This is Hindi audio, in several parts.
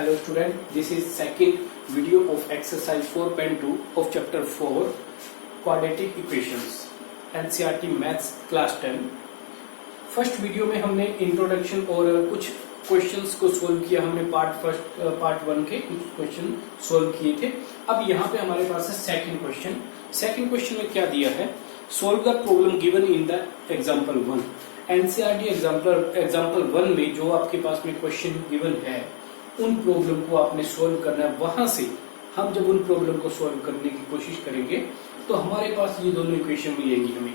Hello student, this is second video of exercise 4.2 of chapter 4 quadratic equations NCERT Maths class 10। First video में हमने इंट्रोडक्शन और कुछ क्वेश्चंस को सोल्व किया। हमने पार्ट वन के कुछ क्वेश्चन सोल्व किए थे। अब यहाँ पे हमारे पास है सेकंड क्वेश्चन। सेकंड क्वेश्चन में क्या दिया है, solve the problem given in the example 1। NCERT example 1 में जो आपके पास में क्वेश्चन गिवन है उन प्रॉब्लम को आपने सोल्व करना है। वहां से हम जब उन प्रॉब्लम को सोल्व करने की कोशिश करेंगे तो हमारे पास ये दोनों इक्वेशन मिलेंगी। हमें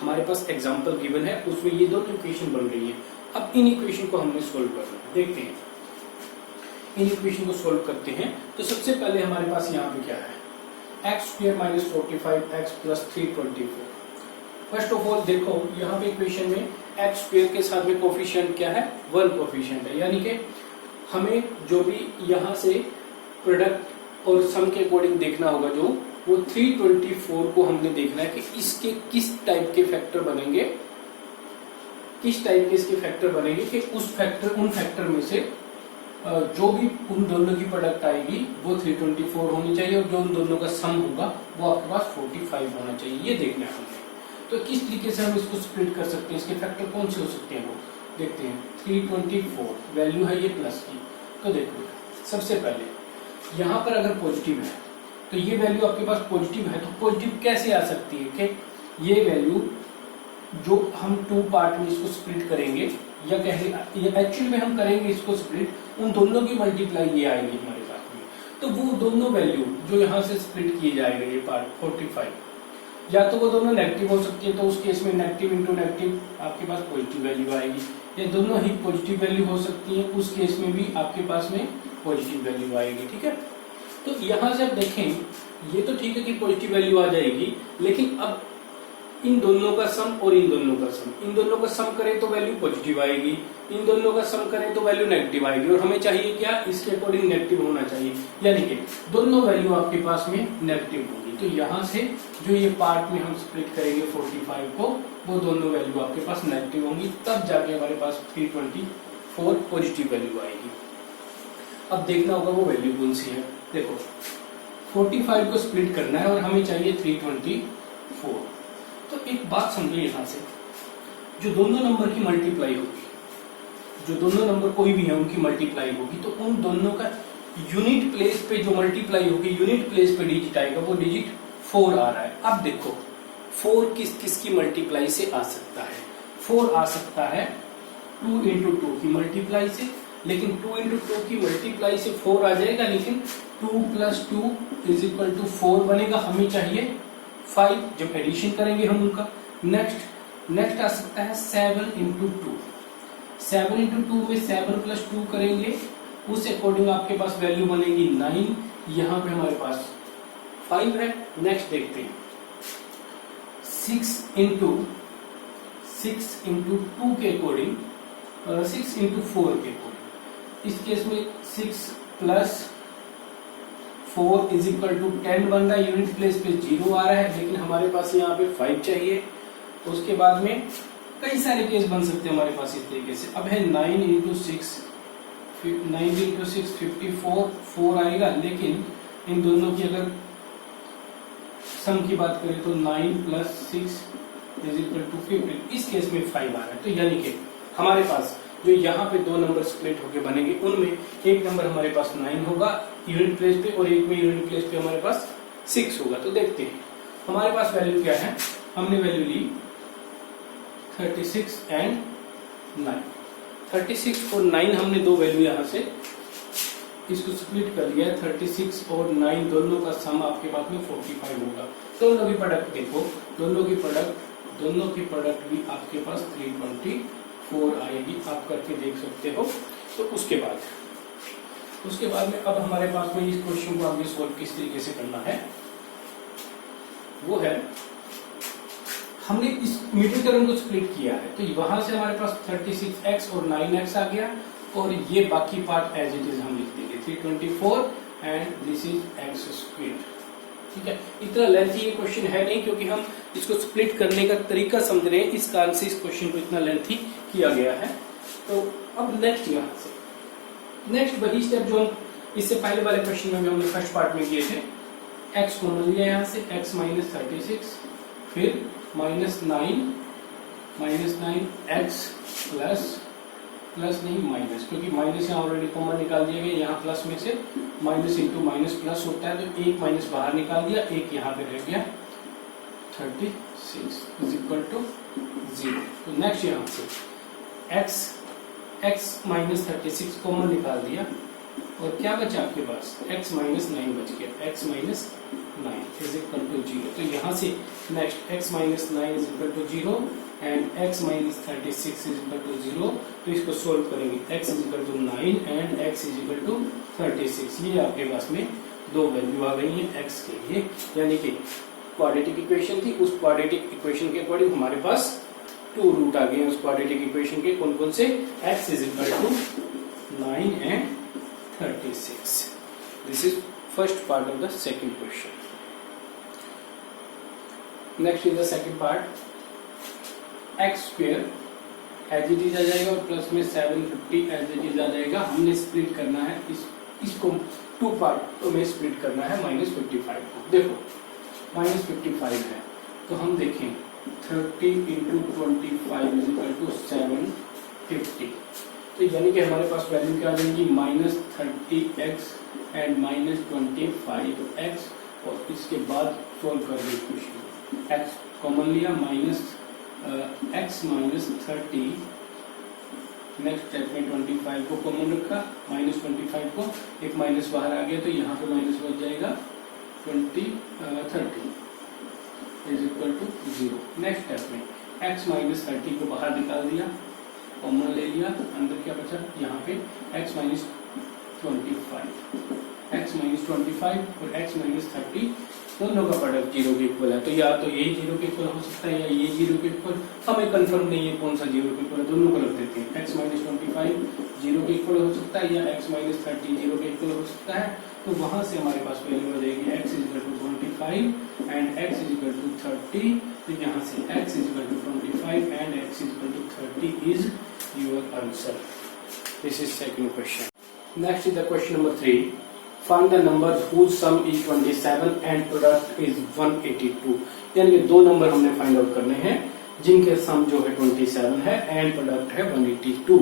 हमारे पास एग्जांपल गिवन है, उसमें ये दोनों इक्वेशन बन रही है। अब इन इक्वेशन को हमने सोल्व करना है। देखते हैं इन इक्वेशन को सोल्व करते हैं। तो सबसे पहले हमारे पास यहाँ पे क्या है, x² - 45 x + 324। First of all देखो यहाँ पे इक्वेशन में x² के साथ में कोफिशिएंट क्या है, 1 कोफिशिएंट है। यानी कि हमें जो भी यहाँ से प्रोडक्ट और सम के अकॉर्डिंग देखना होगा, जो वो 324 को हमने देखना है कि इसके किस टाइप के फैक्टर बनेंगे, किस टाइप के इसके फैक्टर बनेंगे कि उन फैक्टर में से जो भी उन दोनों की प्रोडक्ट आएगी वो 324 होनी चाहिए और जो उन दोनों का सम होगा वो आपके पास 45 होना चाहिए। ये देखना है हमने। तो किस तरीके से हम इसको स्प्लिट कर सकते हैं, इसके फैक्टर कौन से हो सकते हैं वो देखते हैं। 324 वैल्यू है ये प्लस की, तो देखो सबसे पहले यहाँ पर अगर पॉजिटिव है तो ये वैल्यू आपके पास पॉजिटिव है, तो पॉजिटिव कैसे आ सकती है कि ये वैल्यू जो हम 2 पार्ट में इसको स्प्लिट करेंगे या एक्चुअली में हम करेंगे इसको स्प्लिट, उन दोनों की मल्टीप्लाई ये आएगी हमारे पास में। तो वो दोनों वैल्यू जो यहाँ से स्प्लिट किए जाएगा ये पार्ट 45, या तो वो दोनों नेगेटिव हो सकती है, तो उस केस में नेगेटिव इंटू नेगेटिव आपके पास पॉजिटिव वैल्यू आएगी। ये दोनों ही पॉजिटिव वैल्यू हो सकती है, उस केस में भी आपके पास में पॉजिटिव वैल्यू आएगी। ठीक है, तो यहाँ से आप देखें ये तो ठीक है कि पॉजिटिव वैल्यू आ जाएगी, लेकिन अब इन दोनों का सम और इन दोनों का सम, इन दोनों का सम करें तो वैल्यू पॉजिटिव आएगी, इन दोनों का सम करें तो वैल्यू नेगेटिव आएगी। और हमें चाहिए क्या, इसके अकॉर्डिंग नेगेटिव होना चाहिए, यानी कि दोनों वैल्यू आपके पास में नेगेटिव होगी। तो यहाँ से जो ये पार्ट में हम स्प्लिट करेंगे 45 को, वो दोनों वैल्यू आपके पास नेगेटिव होंगी, तब जाके हमारे पास 324 पॉजिटिव वैल्यू आएगी। अब देखना होगा वो वैल्यू कौन सी है। देखो 45 को स्प्लिट करना है और हमें चाहिए 324। तो एक बात समझिए, यहाँ से जो दोनों नंबर की मल्टीप्लाई होगी, जो दोनों नंबर कोई भी है उनकी मल्टीप्लाई होगी, तो उन दोनों का यूनिट प्लेस पे जो मल्टीप्लाई होगी, यूनिट प्लेस पे डिजिट आएगा, वो डिजिट 4 आ रहा है। अब देखो 4 किस की मल्टीप्लाई से आ सकता है, 4 आ सकता है 2 × 2 की मल्टीप्लाई से, लेकिन 2 × 2 की मल्टीप्लाई से 4 आ जाएगा, लेकिन 2 + 2 = 4 बनेगा। हमें चाहिए 5, जब एडिशन करेंगे हम उनका। नेक्स्ट आ सकता है 7 × 2। 7 × 2 में 7 + 2 करेंगे, उस अकॉर्डिंग आपके पास वैल्यू बनेगी 9। यहाँ पे हमारे पास 5 है। नेक्स्ट देखते हैं 6 × 2 के अकॉर्डिंग, 6 × 4 के अकॉर्डिंग। इस केस में 6 + 4 = 10 बन रहा है। यूनिट प्लेस पे 0 आ रहा है, लेकिन हमारे पास यहाँ पे 5 चाहिए। उसके बाद में कई सारे केस बन सकते हैं हमारे पास इस तरीके से। अब है 9 × 6 54 4 आएगा, लेकिन इन दोनों की अगर सम की बात करें तो 9 + 6 = 15। इस केस में 5 आ रहा है। तो यानी कि हमारे पास जो यहाँ पे 2 नंबर स्प्लिट होके बनेंगे, उनमें एक नंबर हमारे पास 9 होगा यूनिट प्लेस पे और एक में यूनिट प्लेस पे हमारे पास 6 होगा। तो देखते हैं हमारे पास वैल्यू क्या है। हमने वैल्यू ली 36 एंड 9। 36 और 9 हमने 2 वैल्यू यहाँ से इसको स्प्लिट कर लिया है। 36 और 9 दोनों का सम आपके पास में 45 होगा। दोनों की प्रोडक्ट देखो, दोनों की प्रोडक्ट भी आपके पास 324 आएगी। आप करके देख सकते हो। तो उसके बाद में अब हमारे पास में इस क्वेश्चन को आगे सोल्व किस तरीके से करना है, वो है हमने इस मिडिल टर्म को स्प्लिट किया है। तो वहां से हमारे पास 36x और 9x आ गया, और ये बाकी पार्ट एज इट इज हम लिख देंगे 324 एंड दिस इज x²। ठीक है, इतना लेंथी ये क्वेश्चन है नहीं, क्योंकि हम इसको स्प्लिट करने का तरीका समझ रहे हैं, इस कारण से इस क्वेश्चन को इतना लेंथी किया गया है। तो अब नेक्स्ट यहाँ से नेक्स्ट वही स्टेप जो हम इससे पहले वाले क्वेश्चन में भी हमने फर्स्ट पार्ट में किए थे, x कॉमन लिया यहाँ से, x माइनस 36, फिर माइनस 9 x प्लस नहीं माइनस, क्योंकि माइनस यहाँ ऑलरेडी कॉमन निकाल दिया गया, यहाँ प्लस में से माइनस इंटू माइनस प्लस होता है, तो एक माइनस बाहर निकाल दिया, एक यहाँ पे रह गया 36 इज इक्वल टू 0। तो नेक्स्ट यहाँ से x माइनस 36 कॉमन निकाल दिया, और क्या बचा आपके पास, x माइनस 9 बच गया, x minus 9 is equal to 0। तो यहाँ से next x minus 9 is equal to 0 and x minus 36 is equal to 0। तो इसको सोल्व करेंगे, x is equal to 9 and x is equal to 36। ये आपके पास में दो वैल्यू आ गई है x के लिए, यानी कि क्वाड्रेटिक इक्वेशन थी, उस क्वाड्रेटिक इक्वेशन के अकॉर्डिंग हमारे पास 2 रूट आ गए हैं उस क्वाड्रेटिक इक्वेशन के। कौन कौन से, x is equal to 9 and 36। This is first part of the second question. Next is the second part. X square as it is आ जाएगा और प्लस में 750 as it is आ जाएगा। हमने स्प्लिट करना है इसको 2 पार्ट में स्प्लिट करना है -55 को। देखो -55 है तो हम देखें 30 इंटू 25 इज इक्वल टू 750। तो यानी कि हमारे पास वैल्यू क्या आ जाएगी, -30x एंड -25x, और इसके बाद सोल्व कर दे इक्वेशन। x कॉमन लिया, x माइनस 30, नेक्स्ट स्टेप में 25 को कॉमन रखा, -25 को, एक माइनस बाहर आ गया तो यहाँ पे माइनस बच जाएगा 30 is equal to 0। Next step में x माइनस 30 को बाहर निकाल दिया, कॉमन ले लिया, अंदर क्या बचा, यहाँ पे x माइनस 25 और x माइनस 30 दोनों का प्रोडक्ट 0 के इक्वल है। तो या तो ये 0 के इक्वल हो सकता है या ये 0 के इक्वल, हमें कंफर्म नहीं है कौन सा 0 के इक्वल है, दोनों को रख देते हैं। x माइनस 25 0 के इक्वल हो सकता है या x माइनस 30 0 के इक्वल हो सकता है। तो वहां से हमारे पास वैल्यू आ जाएगी x is equal to 25 and x is equal to 30। तो यहाँ से x is equal to 25 and x is equal to 30 is your answer. This is second question. Next is the question number 3. Find the number whose sum is 27 and product is 182. यानी कि दो नंबर हमने फाइंड आउट करने हैं जिनके सम जो है 27 है एंड प्रोडक्ट है 182।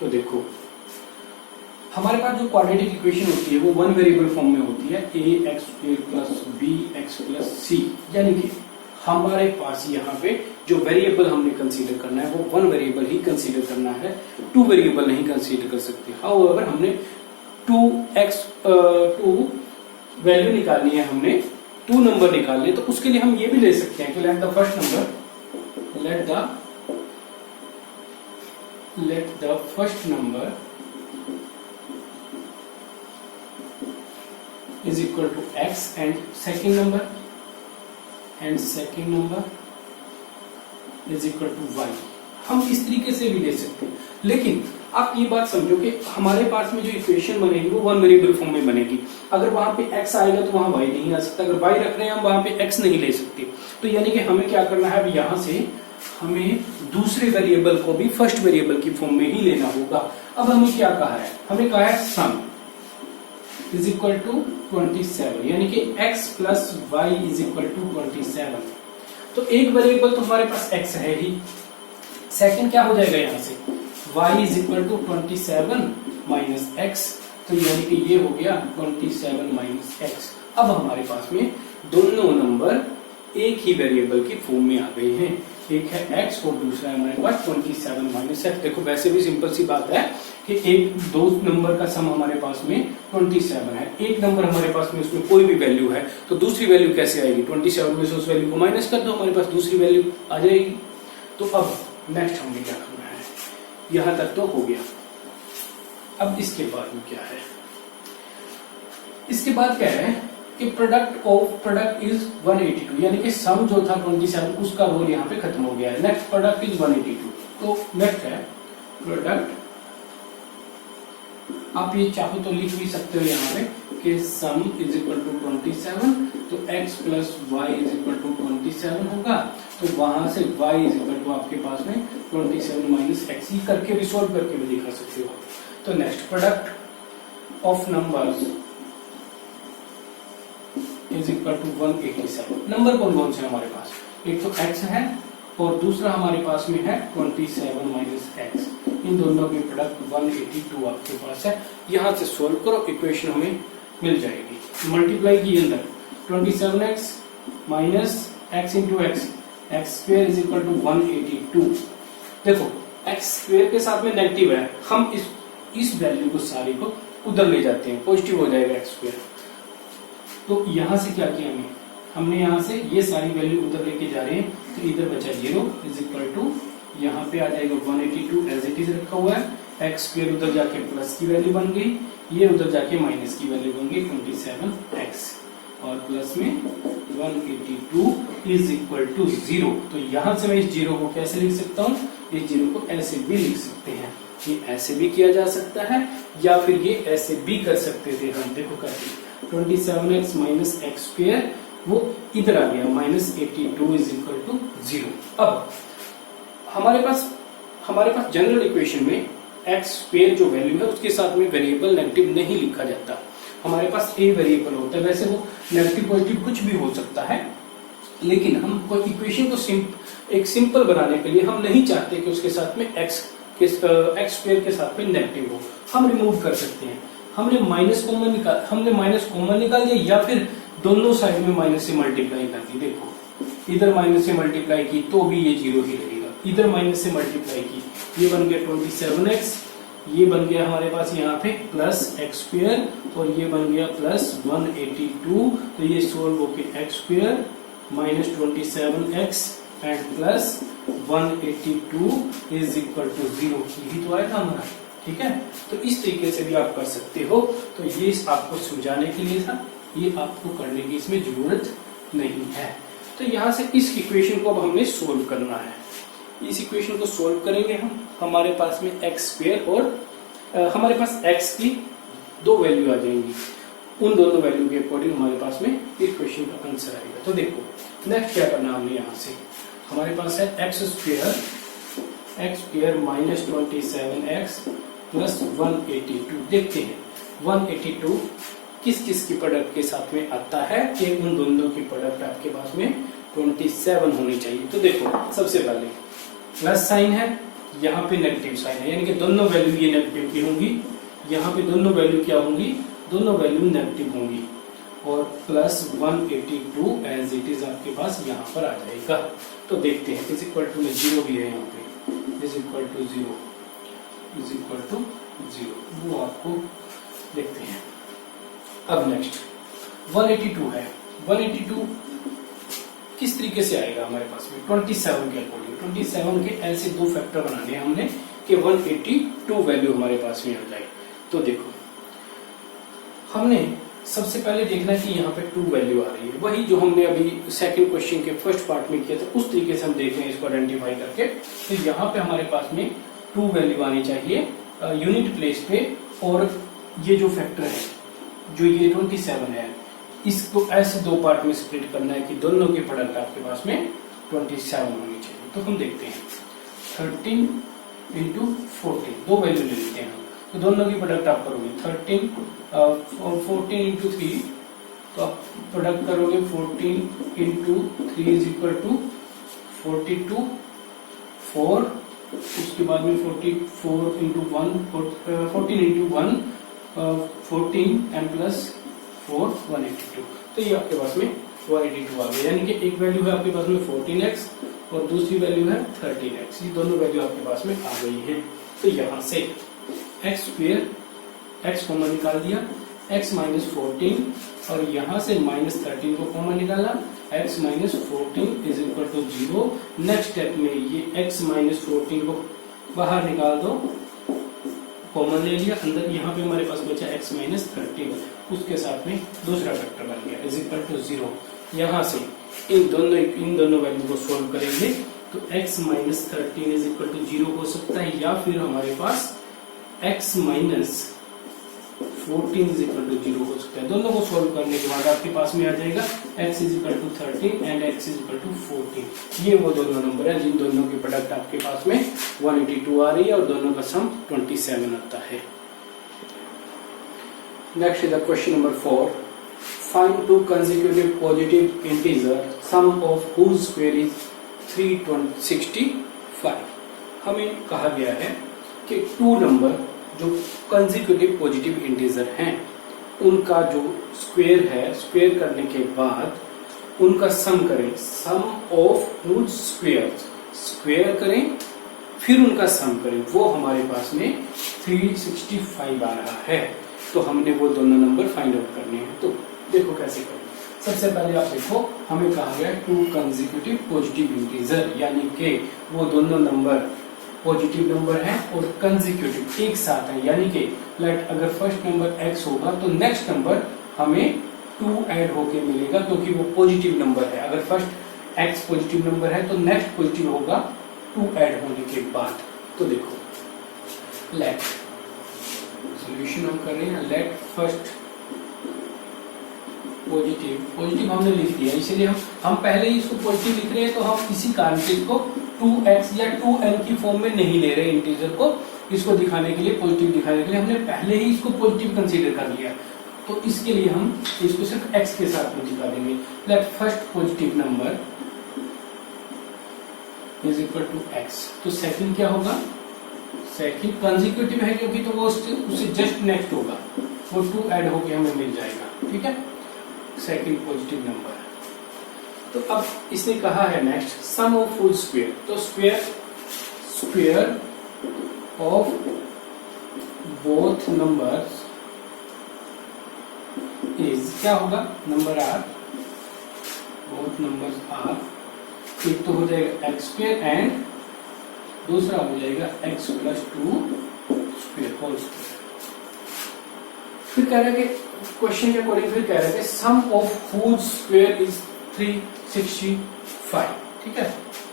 तो देखो हमारे पास जो क्वाड्रेटिक इक्वेशन होती है वो वन वेरिएबल फॉर्म में होती है, ax² plus bx plus c। यानी कि हमारे पास यहाँ पे जो वेरिएबल हमने कंसीडर करना है वो वन वेरिएबल ही कंसीडर करना है, 2 वेरिएबल नहीं कंसीडर कर सकते। हाउएवर हमने 2 वैल्यू निकालनी है, हमने 2 नंबर निकालने, तो उसके लिए हम ये भी ले सकते हैं कि let the first number is equal to x and second number is equal to y। हम इस तरीके से भी ले सकते हैं, लेकिन आप ये बात समझो कि हमारे पास में जो इक्वेशन बनेगी वो वन वेरिएबल फॉर्म में बनेगी। अगर वहां पे x आएगा तो वहां y नहीं आ सकता, अगर y रख रहे हैं हम वहां पे x नहीं ले सकते। तो यानी कि हमें क्या करना है, अब यहाँ से हमें दूसरे वेरिएबल को भी फर्स्ट वेरिएबल की फॉर्म में ही लेना होगा। अब हमें क्या कहा है, हमें कहा है सम इज इक्वल टू 27, यानी कि x plus y is equal to 27। तो एक वेरिएबल तो हमारे पास x है ही, सेकंड क्या हो जाएगा यहाँ से y is equal to 27 minus x, तो यानी कि ये हो गया 27 माइनस x। अब हमारे पास में दोनों नंबर एक ही वेरिएबल की फॉर्म में आ गए हैं, एक है x और दूसरा है हमारे पास 27 माइनस x। देखो वैसे भी सिंपल सी बात है कि एक दो नंबर का सम हमारे पास में 27 है, एक नंबर हमारे पास में उसमें कोई भी वैल्यू है तो दूसरी वैल्यू कैसे आएगी, 27 में से उस वैल्यू को माइनस कर दो, हमारे पास दूसरी वैल्यू आ जाएगी। तो अब नेक्स्ट हमें क्या करना है, यहां तक तो हो गया। अब इसके बाद में क्या है, इसके बाद क्या है कि प्रोडक्ट इज 182, यानी कि सम जो था 27 उसका रोल यहाँ पे खत्म हो गया है। Next product is 182। तो नेक्स्ट है प्रोडक्ट, आप ये चाहो तो लिख भी सकते हो यहाँ पे कि सम इज इक्वल टू 27, तो x plus y is equal to 27 होगा, तो वहां से y इज इक्वल टू आपके पास में 27 माइनस एक्स, करके भी सोल्व करके भी दिखा सकते हो। तो next product of numbers is equal to 187। Number कौन कौन से हमारे पास, एक तो x है और दूसरा हमारे पास में है 27 माइनस एक्स। इन दोनों की प्रोडक्ट 182 आपके पास है। यहां से सोल्व करो, इक्वेशन हमें मिल जाएगी। मल्टीप्लाई की अंदर 27x minus x into x, x square is equal to 182। देखो एक्स स्क्वेयर के साथ में नेगेटिव है, हम इस वैल्यू को सारी को उधर ले जाते हैं, पॉजिटिव हो जाएगा एक्स स्क्वेयर। तो यहां से क्या किया हमने यहां से ये सारी वैल्यू उधर लेके जा रहे हैं, तो इधर बचा 0 इज इक्वल टू यहाँ पे आ जाएगा 182 एज इट इज रखा हुआ है। एक्स स्क्वेयर उधर जाके प्लस की वैल्यू बन गई, ये उधर जाके माइनस की वैल्यू बन गई 27x और प्लस में 182 इज इक्वल टू 0। तो यहां से मैं इस 0 को कैसे लिख सकता हूँ, इस 0 को ऐसे भी लिख सकते हैं, ये ऐसे भी किया जा सकता है या फिर ये ऐसे भी कर सकते थे हम। देखो कैसे 27x माइनस एक्स स्क्वेयर वो इधर आ गया माइनस 82 इज इक्वल टू 0। अब हमारे पास जनरल इक्वेशन में एक्स स्क्वेयर जो वैल्यू है उसके साथ में वेरिएबल नेगेटिव नहीं लिखा जाता, हमारे पास ए वेरिएबल होता है। वैसे वो नेगेटिव पॉजिटिव कुछ भी हो सकता है, लेकिन हम कोई इक्वेशन को एक सिंपल बनाने के लिए हम नहीं चाहते कि उसके साथ में एक्स स्क्वेयर के साथ में नेगेटिव हो, हम रिमूव कर सकते हैं। हमने माइनस कॉमन निकाल दिया या फिर दोनों साइड में माइनस से मल्टीप्लाई कर दी। देखो इधर माइनस से मल्टीप्लाई की तो भी ये 0 ही रहेगा, इधर माइनस से मल्टीप्लाई की, ये बन गया 27x, ये बन गया हमारे पास यहाँ पे प्लस एक्स स्क्वेयर और ये बन गया प्लस 182। तो ये सोल्व होके x square minus 27x and plus 182 is equal to 0। यही तो आया था हमारा, ठीक है। तो इस तरीके से भी आप कर सकते हो। तो ये आपको समझाने के लिए था, ये आपको करने की इसमें जरूरत नहीं है। तो यहाँ से इस इक्वेशन को अब हमने सोल्व करना है। इस इक्वेशन को सोल्व करेंगे हम, हमारे पास में एक्स स्क्वेयर और हमारे पास एक्स की दो वैल्यू आ जाएंगी, उन दोनों वैल्यू के अकॉर्डिंग हमारे पास में इक्वेशन का आंसर आएगा। तो देखो नेक्स्ट क्या करना हमने, यहाँ से हमारे पास है x square minus 27x plus 182। देखते हैं 182 किस किस की प्रोडक्ट के साथ में आता है कि उन दोनों की प्रोडक्ट आपके पास में 27 होनी चाहिए। तो देखो सबसे पहले प्लस साइन है, यहाँ पे नेगेटिव साइन है, यानी कि दोनों वैल्यू ये नेगेटिव की होंगी, यहाँ पे दोनों वैल्यू क्या होंगी, दोनों वैल्यू नेगेटिव होंगी। और प्लस 182 एज इट इज आपके पास यहाँ पर आ जाएगा। तो देखते हैं इज इक्वल टू 0 भी है यहाँ पे, is equal to 0 is equal to 0, वो आपको देखते हैं। अब नेक्स्ट 182 है, 182 किस तरीके से आएगा हमारे पास में 27 के अकॉर्डिंग। 27 के ऐसे दो फैक्टर बनाने हैं हमने कि 182 वैल्यू हमारे पास में आ जाए। तो देखो हमने सबसे पहले देखना है कि यहाँ पे 2 वैल्यू आ रही है, वही जो हमने अभी सेकंड क्वेश्चन के फर्स्ट पार्ट में किया था, उस तरीके से हम देख रहे हैं इसको आइडेंटिफाई करके। तो यहाँ पे हमारे पास में 2 वैल्यू आनी चाहिए यूनिट प्लेस पे, और ये जो फैक्टर है जो ये 27 है, इसको ऐसे दो पार्ट में स्प्लिट करना है कि दोनों के प्रोडक्ट आपके पास में 27 होनी चाहिए। तो हम देखते हैं 13 इंटू 14, दो वैल्यू ले लेते हैं, तो दोनों की प्रोडक्ट आप करोगे 13 और 14 इंटू 3, तो आप प्रोडक्ट करोगे 14 इंटू 3 इज इक्वल टू 42, 4, उसके बाद में 44 इंटू 1, 14 इंटू 1 14 एंड प्लस 4 182। तो ये आपके पास में 182 आ गया, यानी कि एक वैल्यू है आपके पास में 14x और दूसरी वैल्यू है 13x, ये दोनों वैल्यू आपके पास में आ गई है। तो यहाँ से एक्स स्क्वेयर, एक्स कॉमन निकाल दिया, x माइनस 14 और यहाँ से माइनस 13 को कॉमन निकाला, x minus 14 is equal to 0। Next step में ये x माइनस 14 को बाहर निकाल दो, कॉमन ले लिया, अंदर यहाँ पे हमारे पास बचा x माइनस 13, उसके साथ में दूसरा फैक्टर बन गया इज इक्वल टू 0। यहाँ से इन दोनों वैल्यू को सोल्व करेंगे तो x minus 13 is equal to 0 हो सकता है, या फिर हमारे पास x minus 14 is equal to 0 हो सकता है। दोनों को सोल्व करने के बाद आपके पास में आ जाएगा x is equal to 13 and x is equal to 14। ये वो दोनों नंबर है जिन दोनों की प्रोडक्ट आपके पास में 182 आ रही है और दोनों का सम 27 आता है। Next is the question number 4. Find two consecutive positive integer, sum of whose square is 365. हमें कहा गया है कि टू नंबर जो कंसेक्यूटिव पॉजिटिव इंटीजर हैं उनका जो स्क्वायर है, स्क्वायर करने के बाद उनका सम करें, सम ऑफ हुज स्क्वायर्स, स्क्वायर करें फिर उनका सम करें, वो हमारे पास में 365 आ रहा है। तो हमने वो दोनों नंबर फाइंड आउट करने हैं। तो देखो कैसे करें। सबसे पहले आप देखो, हमें कहा गया टू कंसेक्यूटिव पॉजिटिव इंटीजर, यानी कि वो दोनों नंबर पॉजिटिव नंबर हैं और कंसेक्यूटिव एक साथ हैं, यानी कि लेट अगर फर्स्ट नंबर x होगा तो नेक्स्ट नंबर हमें 2 ऐड होके मिलेगा, क्योंकि वो पॉजिटिव नंबर है। अगर फर्स्ट x पॉजिटिव नंबर है तो नेक्स्ट पॉजिटिव होगा 2 ऐड होने के बाद। तो देखो लेट सॉल्यूशन हम कर रहे हैं, लेट फर्स्ट पॉजिटिव हमने लिख दिया, इसलिए हम पहले ही इसको पॉजिटिव लिख रहे हैं, तो हम इसी कारण से इसको 2x या 2n की फॉर्म में नहीं ले रहे इंटीजर को। इसको दिखाने के लिए, पॉजिटिव दिखाने के लिए हमने पहले ही इसको पॉजिटिव कंसीडर कर लिया, तो इसके लिए हम इसको सिर्फ x के साथ में दिखा देंगे। Let first positive number is equal to x। तो सेकंड क्या होगा, सेकंड कंसेक्यूटिव है क्योंकि तो वो उससे जस्ट नेक्स्ट होगा, वो 2 ऐड होके हमें मिल जाएगा। ठीक है, सेकंड पॉजिटिव नंबर। तो अब इसने कहा है next sum of full square, तो square of both numbers is क्या होगा, number are, both numbers are, एक तो हो जाएगा एक्स स्क्वायर एंड दूसरा हो जाएगा x plus 2 square whole square. फिर कह रहा है कि क्वेश्चन के अकॉर्डिंग फिर कह रहा है कि सम ऑफ हुज स्क्वायर इज 365। ठीक है,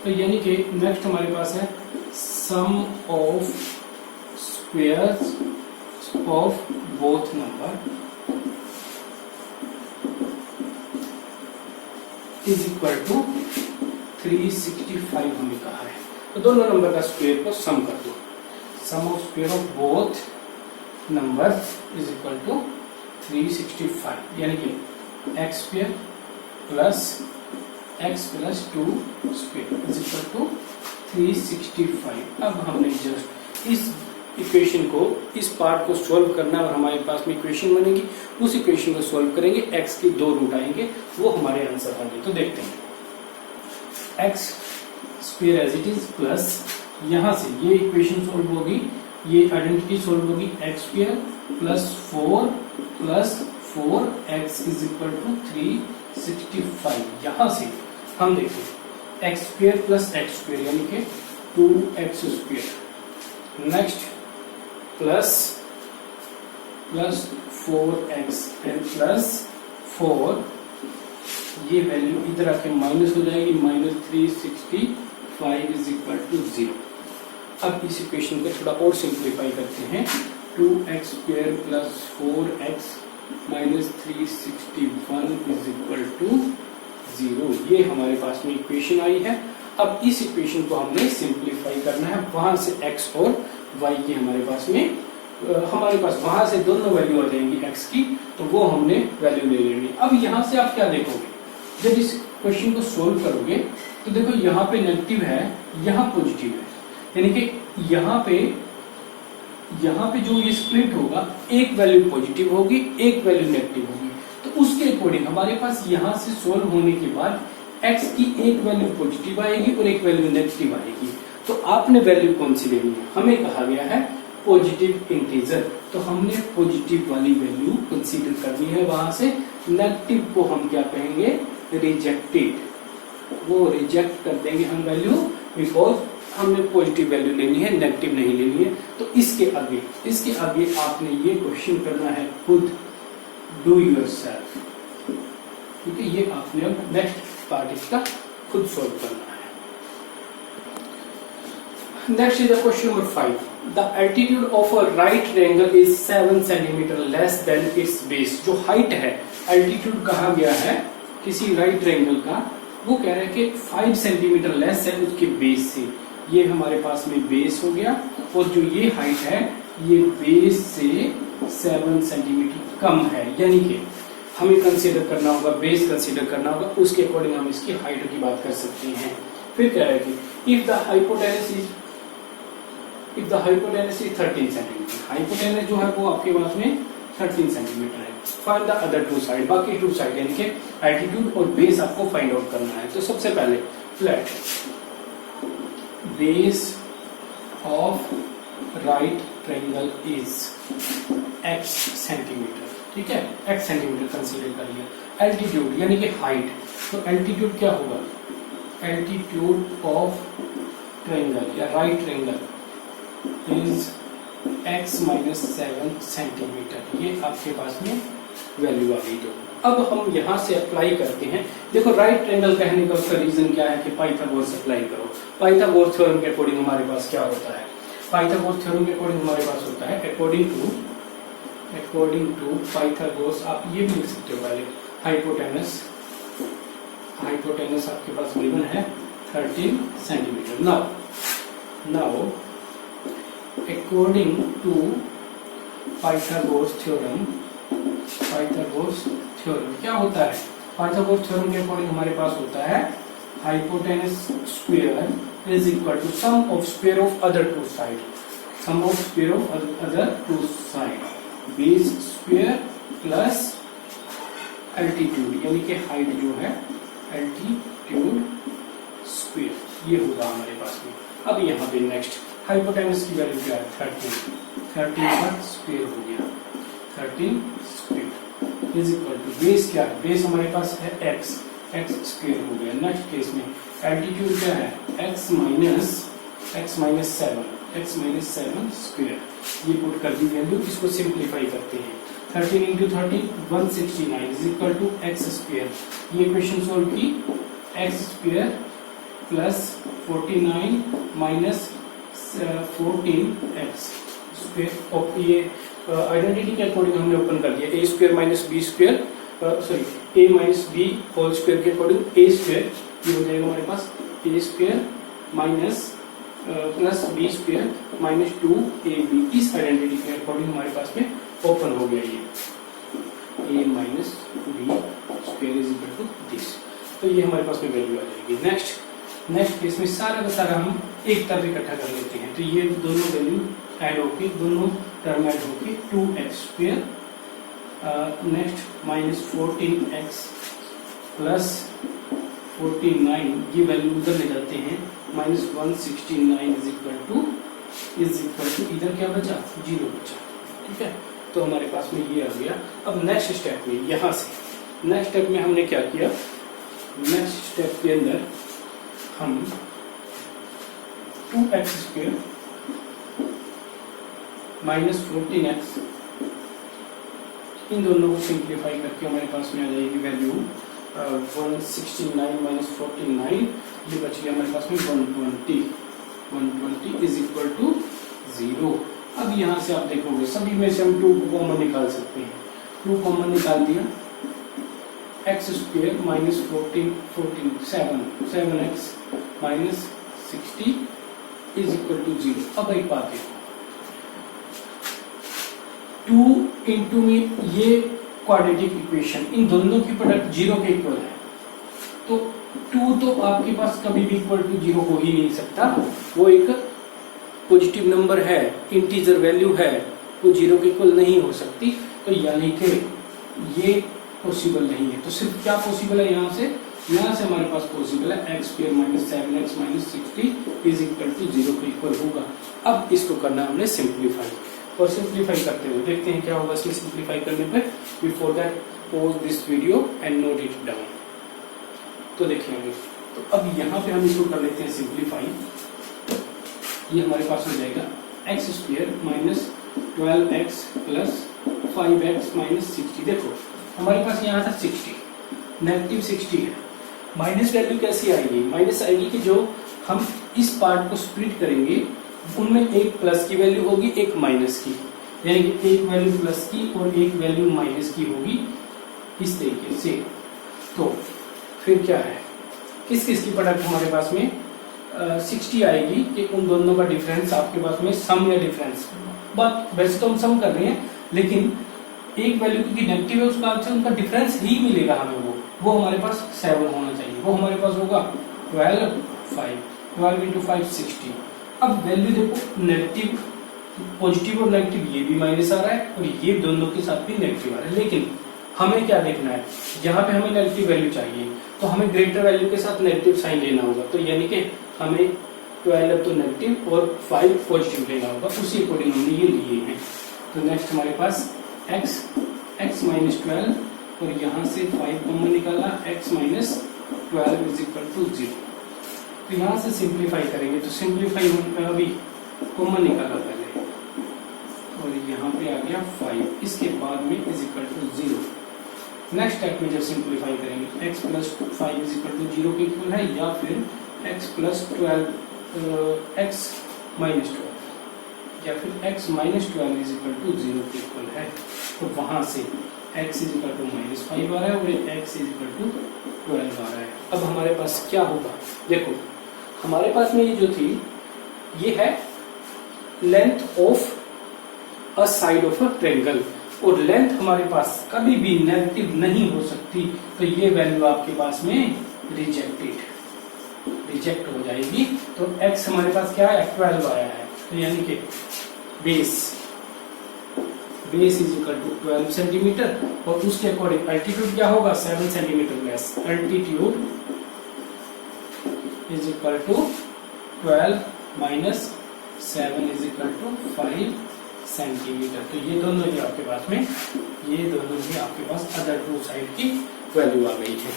तो यानी कि नेक्स्ट हमारे पास है sum of squares of both number is equal to 365 हमें कहा है। तो दोनों नंबर का स्क्वायर को सम कर दो, sum of square of both number is equal to 365, यानी कि x square plus x plus 2 square is equal to 365। अब हमने जस्ट इस इक्वेशन को, इस पार्ट को सॉल्व करना है और हमारे पास में इक्वेशन बनेगी, उस इक्वेशन को सॉल्व करेंगे, x की 2 रूट आएंगे, वो हमारे आंसर होंगे। तो देखते हैं, x square as it is plus यहां से ये इक्वेशन सॉल्व होगी, ये आइडेंटिटी सॉल्व होगी, x square plus 4 plus 4x is equal to 365। यहां से हम देखते x square plus x square यानी कि 2x square, next plus 4x and plus 4, ये वैल्यू इधर आके माइनस हो जाएगी, माइनस 365 इज इक्वल टू 0। अब इस इक्वेशन को थोड़ा और सिंप्लीफाई करते हैं, 2x square plus 4x minus 361 is equal to 0। ये हमारे पास में इक्वेशन आई है। अब इस इक्वेशन को हमने सिंप्लीफाई करना है, वहां से x और y की हमारे पास वहां से दोनों वैल्यू आ जाएंगी x की, तो वो हमने वैल्यू ले लेंगे। अब यहाँ से आप क्या देखोगे, जब इस क्वेश्चन को सोल्व करोगे तो देखो यहाँ पे नेगेटिव है, यहाँ पॉजिटिव है, यानी कि यहाँ पे जो ये स्प्लिट होगा, एक वैल्यू पॉजिटिव होगी, एक वैल्यू नेगेटिव होगी। तो उसके अकॉर्डिंग हमारे पास यहाँ से सोल्व होने के बाद x की एक वैल्यू पॉजिटिव आएगी और एक वैल्यू नेगेटिव आएगी। तो आपने वैल्यू कौन सी लेनी है, हमें कहा गया है पॉजिटिव इंटीजर, तो हमने पॉजिटिव वाली वैल्यू कंसीडर करनी है। वहां से नेगेटिव को हम क्या कहेंगे, रिजेक्टेड, वो रिजेक्ट कर देंगे हम वैल्यू, बिकॉज हमने पॉजिटिव वैल्यू लेनी है, नेगेटिव नहीं लेनी है। तो इसके आगे आपने ये क्वेश्चन करना है खुद, डू योरसेल्फ, क्योंकि ये आपने अब नेक्स्ट पार्ट इसका खुद सॉल्व करना है। Next is the question number 5। The altitude of a right triangle is 7 centimeter less than its base। जो हाइट है, altitude कहा गया है किसी राइट ट्रायंगल का, वो कह रहे हैं कि 5 सेंटीमीटर लेस है उसके बेस से। ये हमारे पास में बेस हो गया, और जो ये हाइट है ये बेस से 7 सेंटीमीटर कम है, यानी कि हमें कंसीडर करना होगा, बेस कंसीडर करना होगा, उसके अकॉर्डिंग हम इसकी हाइट की बात कर सकते हैं। फिर क्या है कि if the hypotenuse is 13 centimetre, hypotenuse जो है वो आपके पास में 13 सेंटीमीटर है। Find the other two side, बाकी टू साइड यानी कि एल्टीट्यूड और बेस आपको फाइंड आउट करना है। तो सबसे पहले flat base of right triangle is x centimetre, ठीक है, x सेंटीमीटर कंसीडर कर लिया। एल्टीट्यूड यानी कि हाइट, तो एल्टीट्यूड क्या होगा, एल्टीट्यूड ऑफ ट्रायंगल या right triangle is x minus 7 centimetre. ये आपके पास में वैल्यू आ गई। तो अब हम यहाँ से अप्लाई करते हैं। देखो राइट ट्रायंगल कहने का उसका रीजन क्या है कि पाइथागोरस अप्लाई करो। पाइथागोरस थ्योरम के अकॉर्डिंग हमारे पास क्या होता है, पाइथागोरस थ्योरम के अकॉर्डिंग हमारे पास होता है अकॉर्डिंग टू पाइथागोरस, आप ये भी लिख सकते हो पहले, हाइपोटेनस आपके पास गिवन है 13 centimetre. Now according to Pythagoras theorem क्या होता है, पाइथागोरस थ्योरम के अकॉर्डिंग हमारे पास होता है hypotenuse square is equal to sum of square of other two side, base square plus altitude यानी कि हाइट जो है एल्टीट्यूड स्क्वायर, ये होगा हमारे पास में। अब यहाँ पे नेक्स्ट हाइपोटेनस की वैल्यू क्या है 13 का स्क्वायर हो गया, 13 square is equal to base क्या है, बेस हमारे पास है x स्क्वायर हो गया। नेक्स्ट केस में एल्टीट्यूड क्या है x माइनस 7 स्क्वायर, ये पुट कर दी वैल्यू, इसको सिंप्लीफाई करते हैं। 13 into 13 169 is equal to x square, ये इक्वेशन सोल्व की, x square plus 49 minus 14x square, और ये आइडेंटिटी के अकॉर्डिंग हमने ओपन कर दिया, a square minus B square, sorry a minus B whole square के अकॉर्डिंग a स्क्वायर, ये हो जाएगा हमारे पास a square minus plus B square minus 2ab, इस आइडेंटिटी के अकॉर्डिंग हमारे पास में ओपन हो गया ये a minus B square is equal to this, तो ये हमारे पास में वैल्यू आ जाएगी। नेक्स्ट केस में सारा का सारा हम एक तरफ इकट्ठा कर लेते हैं, तो ये दोनों वैल्यू ऐड होके, दोनों टर्म ऐड होके 2x square, next minus 14x plus 49, ये वैल्यू उधर ले जाते हैं, माइनस 169 इज इक्वल टू इधर क्या बचा 0 बचा, ठीक है। तो हमारे पास में ये आ गया। अब नेक्स्ट स्टेप में, यहाँ से नेक्स्ट स्टेप में हमने क्या किया, नेक्स्ट स्टेप के अंदर हम 2x स्क्वायर माइनस 14x, इन दोनों को सिंप्लीफाई करके हमारे पास में आ जाएगी वैल्यू 169 माइनस 49, ये बच गया हमारे पास में 120 इज इक्वल टू 0। अब यहाँ से आप देखोगे सभी में से हम 2 को कॉमन निकाल सकते हैं, 2 कॉमन निकाल दिया, x square minus 7x minus 60 is equal to 0। अब एक बात है, 2 इंटू में ये क्वाड्रेटिक इक्वेशन, इन दोनों की प्रोडक्ट 0 के इक्वल है, तो 2 तो आपके पास कभी भी इक्वल टू 0 हो ही नहीं सकता, वो एक पॉजिटिव नंबर है, इंटीजर वैल्यू है, वो 0 के इक्वल नहीं हो सकती, तो यानी कि ये पॉसिबल नहीं है। तो सिर्फ क्या पॉसिबल है, यहाँ से हमारे पास पॉसिबल है x square minus 7x minus 60 is equal to 0 के इक्वल होगा। अब इसको करना हमने सिंप्लीफाई, और सिंप्लीफाई करते हुए देखते हैं क्या होगा इसमें सिंप्लीफाई करने पर। Before that pause this video and note it down. तो देखेंगे, तो अब यहाँ पे हम इसको कर लेते हैं सिंप्लीफाई। ये हमारे पास हो जाएगा x square minus 12x plus 5x minus 60। देखो हमारे पास यहाँ था 60, नेगेटिव 60 है, माइनस वैल्यू कैसी आएगी, माइनस आएगी कि जो हम इस पार्ट को स्प्लिट करेंगे उनमें एक प्लस की वैल्यू होगी, एक माइनस की, यानी कि एक वैल्यू प्लस की और एक वैल्यू माइनस की होगी, इस तरीके से। तो फिर क्या है, किस किस की प्रोडक्ट हमारे पास में 60 आएगी कि उन दोनों का डिफरेंस आपके पास में सम या डिफरेंस, बट वैसे तो हम सम कर रहे हैं, लेकिन एक वैल्यू की नेगेटिव है उसका आंसर उनका डिफरेंस ही मिलेगा हमें, वो हमारे पास 7 होना चाहिए, वो हमारे पास होगा 12 इंटू 5 60। अब वैल्यू देखो नेगेटिव पॉजिटिव और नेगेटिव ये भी माइनस आ रहा है और ये दोनों के साथ भी नेगेटिव आ रहा है, लेकिन हमें क्या देखना है, यहाँ पे हमें नेगेटिव वैल्यू चाहिए तो हमें ग्रेटर वैल्यू के साथ नेगेटिव साइन लेना होगा, तो यानी कि हमें 12 तो नेगेटिव और 5 पॉजिटिव लेना होगा, उसी अकॉर्डिंग हमने ये लिए हैं। तो नेक्स्ट हमारे पास x माइनस 12 और यहाँ से 5 कॉमन निकाला, x minus 12 is equal to 0। तो यहाँ से सिंप्लीफाई करेंगे, तो सिंप्लीफाई अभी कॉमन निकाला पहले और यहाँ पे आ गया 5, इसके बाद में is equal to 0। Next step में जब सिंप्लीफाई करेंगे x plus 5 is equal to 0 के इक्वल है, या फिर x प्लस 12 x माइनस 12 या फिर x minus 12 is equal to 0 के इक्वल है। तो वहां से x is equal to minus 5 आ रहा है और x इज इक्वल टू 12 आ रहा है। अब हमारे पास क्या होगा, देखो हमारे पास में ये जो थी ये है length of a side of a triangle, और लेंथ हमारे पास कभी भी नेगेटिव नहीं हो सकती, तो ये वैल्यू आपके पास में रिजेक्ट हो जाएगी। तो x हमारे पास क्या है 12 आया है, तो यानी कि base is equal to 12 centimetre और उसके अकॉर्डिंग अल्टीट्यूड क्या होगा 7 centimetre less, altitude is equal to 12 minus 7 is equal to 5 centimetre. तो ये दोनों ही आपके पास में, ये दोनों ही आपके पास अदर टू साइड की वैल्यू आ गई है।